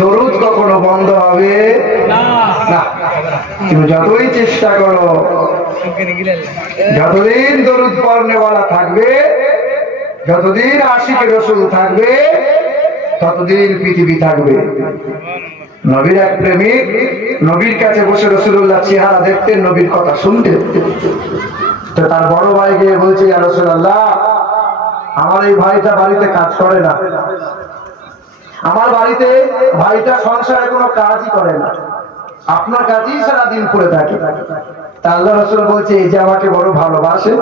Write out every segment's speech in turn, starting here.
দরুদ কখনো বন্ধ হবে না। তুমি যতই চেষ্টা করো, যতদিন দরুদ পড়নেওয়ালা থাকবে, যতদিন আশিকে রসুল থাকবে, ততদিন পৃথিবী থাকবে। নবীর এক প্রেমিক নবীর কাছে বসে রাসূলুল্লাহ চেহারা দেখতেন, নবীর কথা শুনতেন। তো তার বড় ভাই গিয়ে বলছে, ইয়া রাসূলুল্লাহ, আমার এই ভাইটা বাড়িতে কাজ করে না, আমার বাড়িতে ভাইটা সংসারে কোনো কাজই করে না, আপনার কাজই সারাদিন করে থাকে। তা আল্লাহ রাসূল বলছে, এই যে আমাকে বড় ভালোবাসে,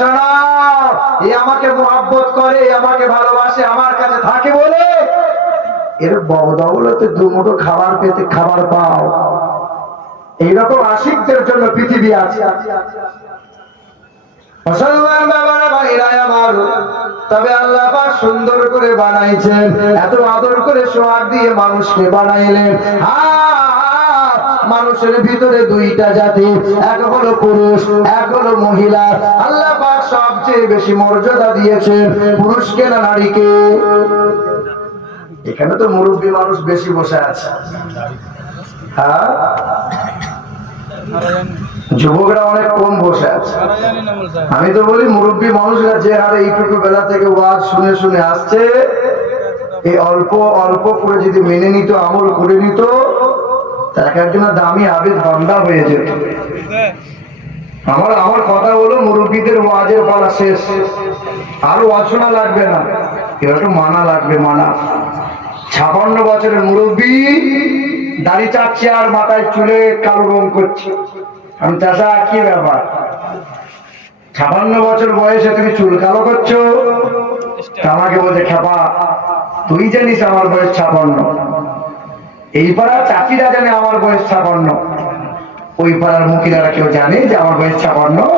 শোনো, এই আমাকে মুহাব্বত করে, আমাকে ভালোবাসে, আমার কাছে থাকে বলে এর বদৌলতে দুমুঠো খাবার পেতে খাবার পাও। এইরকম আশিকদের জন্য পৃথিবী আছে। মুসলমান বাবারা, ভাইরা আমার, তবে আল্লাহ পাক সুন্দর করে বানাইছেন, এত আদর করে সোহাগ দিয়ে মানুষকে বানাইলেন। মানুষের ভিতরে দুইটা জাতি, এক হলো পুরুষ, এক হলো মহিলা। আল্লাহ পাক সবচেয়ে বেশি মর্যাদা দিয়েছেন পুরুষকে না নারীকে? এখানে তো মুরব্বী মানুষ বেশি বসে আছে, হ্যাঁ, যুবকরা অনেক কম বসে আছে। আমি তো বলি মুরব্বী মানুষরা যে হারে এইটুকু বেলা থেকে ওয়াজ শুনে শুনে আসছে, এই অল্প অল্প করে যদি মেনে নিত, আমল করে নিত, তা এক একজন দামি আবেদ বান্দা হয়ে যেত। আমার কথা হলো, মুরব্বীদের ওয়াজের পালা শেষ, আরো ওয়াজ শোনা লাগবে না, এবার একটু মানা লাগবে, মানা। 56 বছরের মুরব্বী দাড়ি চাচ্ছে আর মাথায় চুলে কালো রং করছে। আমি চাচা, কি ব্যাপার? 56 বছর বয়সে তুমি চুল কালো করছো? আমাকে বলছে, খেপা, তুই জানিস আমার বয়স 56? এই পাড়ার চাচিরা জানে আমার বয়স 56, ওই পাড়ার মুখিরারা কেউ জানে যে আমার বয়স 56?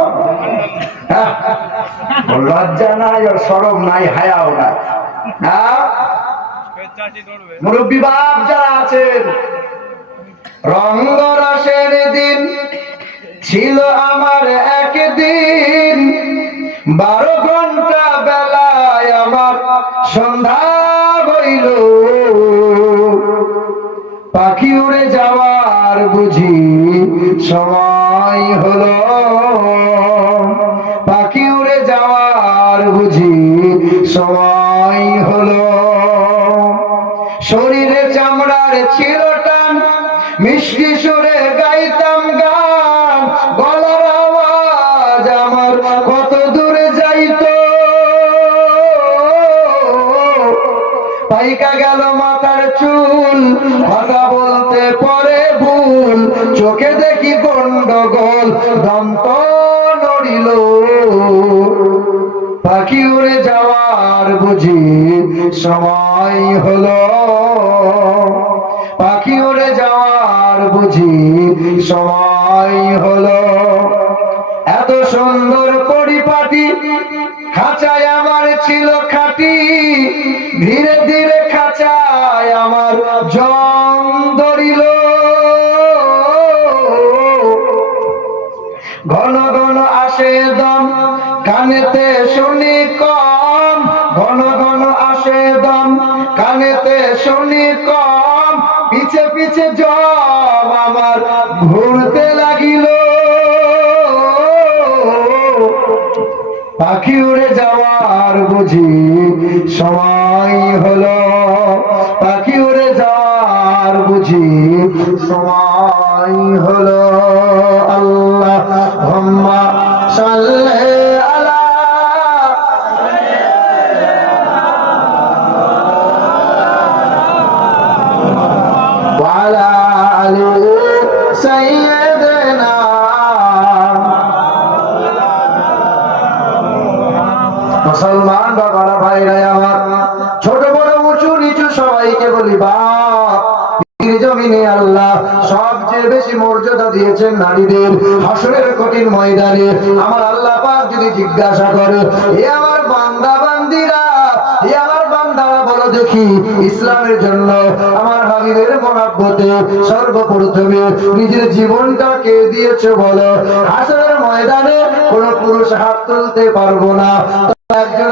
লজ্জা নাই, আর শরম নাই, হায়াও নাই। মুরব্বী বাপ যারা আছেন, রঙ্গরসের দিন ছিল আমার একদিন, 12 ঘন্টা বেলায় আমার সন্ধ্যা হইল, পাখি উড়ে যাওয়ার বুঝি সময় হলো, পাখি উড়ে যাওয়ার বুঝি সময় হলো। শরীরে চামড়ার ছিল টান, মিষ্টি সুরে গাইতাম গান, গলার আওয়াজ আমার কত দূরে যাইতো, পাইকা গেল মাথার চুল, কথা বলতে পরে ভুল, চোখে দেখি গন্ডগোল, দন্ত নড়িল, পাখি উড়ে যাওয়ার বুঝি সময় হলো, পাখি উড়ে যাওয়ার বুঝি সময় হলো। এত সুন্দর পরিপাটি, খাঁচায় আমার ছিল খাঁটি, ধীরে ধীরে খাঁচায় আমার জং ধরিল, ঘন ঘন আসে দম, কানেতে শুনি কম, ঘন ঘন আসে দম, কানেতে শুনি কম, পিছে পিছে জম আমার ঘুরতে লাগিল, পাখি উড়ে যাওয়ার বুঝি সময় হলো, পাখি উড়ে যাওয়ার বুঝি সময় হলো। আল্লাহুম্মা সাল্লি আলা ওয়া আলা আলি সাইয়্যিদিনা। মুসলমান বাবারা, ভাইরা আমার, ছোট বড় উঁচু নিচু সবাইকে বলি, বাপ, জমিনে আল্লাহ সবচেয়ে বেশি মর্যাদা দিয়েছেন নারীদের। হাসরের কঠিন ময়দানে আমার আল্লাহ পাক যদি জিজ্ঞাসা করে, এ আমার বান্দা বান্দিরা, এ আমার বান্দারা, বলো দেখি ইসলামের জন্য আমার হাবিবের মহব্বতে সর্বপ্রথমে নিজের জীবনটাকে দিয়েছে বলো? হাসরের ময়দানে কোন পুরুষ হাত তুলতে পারবো না, একজন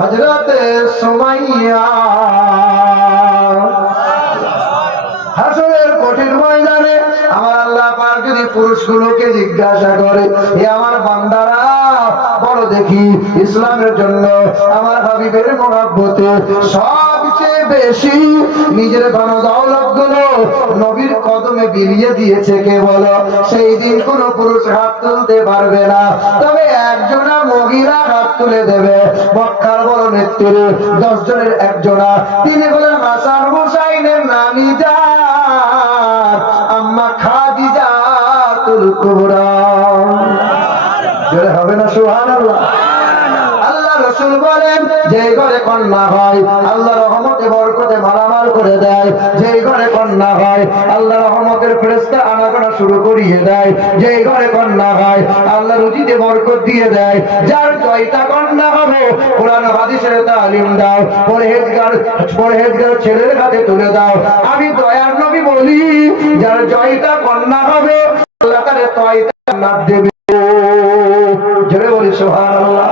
হযরতে সুমাইয়া। হাসরের কঠিন ময়দানে আমার আল্লাহ পাক যদি পুরুষগুলোকে জিজ্ঞাসা করে, হে আমার বান্দারা বলো দেখি ইসলামের জন্য আমার হাবিবের মহব্বতে সবচেয়ে বেশি নিজের ধন দৌলত গুলো নবীর কদমে বিলিয়ে দিয়েছে কে বলো? সেই দিন কোন পুরুষ হাত তুলতে পারবে না, তবে একজনা মহিলা হাত তুলে দেবে। মক্কার বড় নেত্রী 10 জনের একজনা, তিনি বলেন হাসান হুসাইনের নানি জান আম্মা খাদিজাতুল কুবরা। জোরে হবে না সুবহানাল্লাহ? আল্লাহ রাসূল বলেন যেই ঘরে কন্যা হয় আল্লাহ রহমতে বরকতে মালামাল করে দেয়, যেই ঘরে কন্যা হয় আল্লাহ রহমতের ফেরেশতা আনাগোনা শুরু করিয়ে দেয়, যেই ঘরে কন্যা হয় আল্লাহ রুজিতে বরকত দিয়ে দেয়। যার 6টা কন্যা হবে কোরআন হাদিসের তালিম দাও, পরহেজগার ছেলের হাতে তুলে দাও। আমি দয়ার নবী বলি যার 6টা কন্যা হবে আল্লাহ তারে 6টা জান্নাত দেবে। জোরে বলি সুবহানাল্লাহ।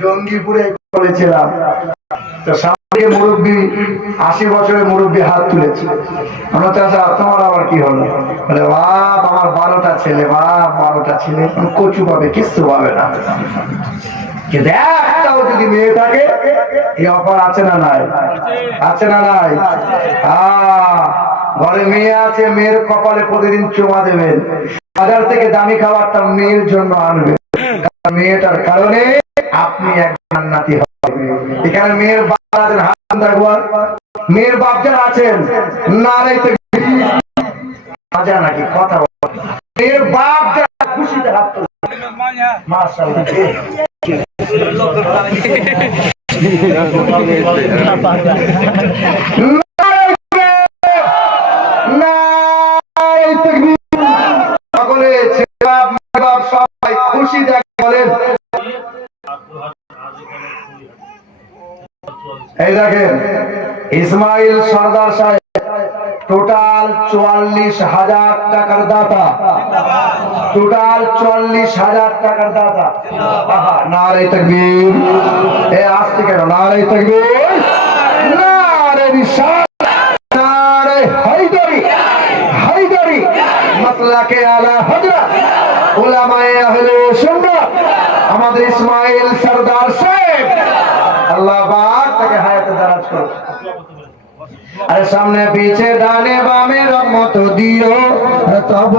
জঙ্গিপুরে বলেছিলাম তো সামনে মুরব্বী 80 বছরের মুরব্বী হাত তুলেছে। আমরা তো তোমার আবার কি হলো? বলে বাপ আমার 12টা ছেলে, বাপ 12টা ছেলে, কচু পাবে কিচ্ছু পাবে না, কিন্তু একটাও যদি মেয়ে থাকে এই অফার আছে না নাই? আছে না নাই? ঘরে মেয়ে আছে, মেয়ের কপালে প্রতিদিন চুমা দেবেন। বাজার থেকে দামি খাবারটা মেয়ের জন্য আনবে, মেয়েটার কারণে আপনি এক জান্নাতি হবেন। এখানে মেয়ের বাপ আছেন, হাত রাখবার মেয়ের বাপ যারা আছেন নারাই মজা নাকি কথা বলেন, মেয়ের বাপ যারা খুশিতে হাত তোলেন মাশাআল্লাহ। সকলে ছেলে বাপ মেয়ে বাপ সবাই খুশি দেখে বলেন। এই দেখেন ইসমাইল সরদার সাহেব টোটাল 44,000 টাকার দাতা, টোটাল 44,000 টাকার দাতা। নারে তাকবীর। এ আসতে কেন নারে তাকবীর, নারে রিসালাত, নারে হায়দারি, হায়দারি মাসলাকে আলা হযরত উলামায়ে আহলে সুন্নাত আমাদের ইসমাইল সরদার সাহেব, আল্লাহ পাক তাকে হায়াতে দারাজ করুন। আর সামনে পিছে ডানে বামে রহমত দিও তব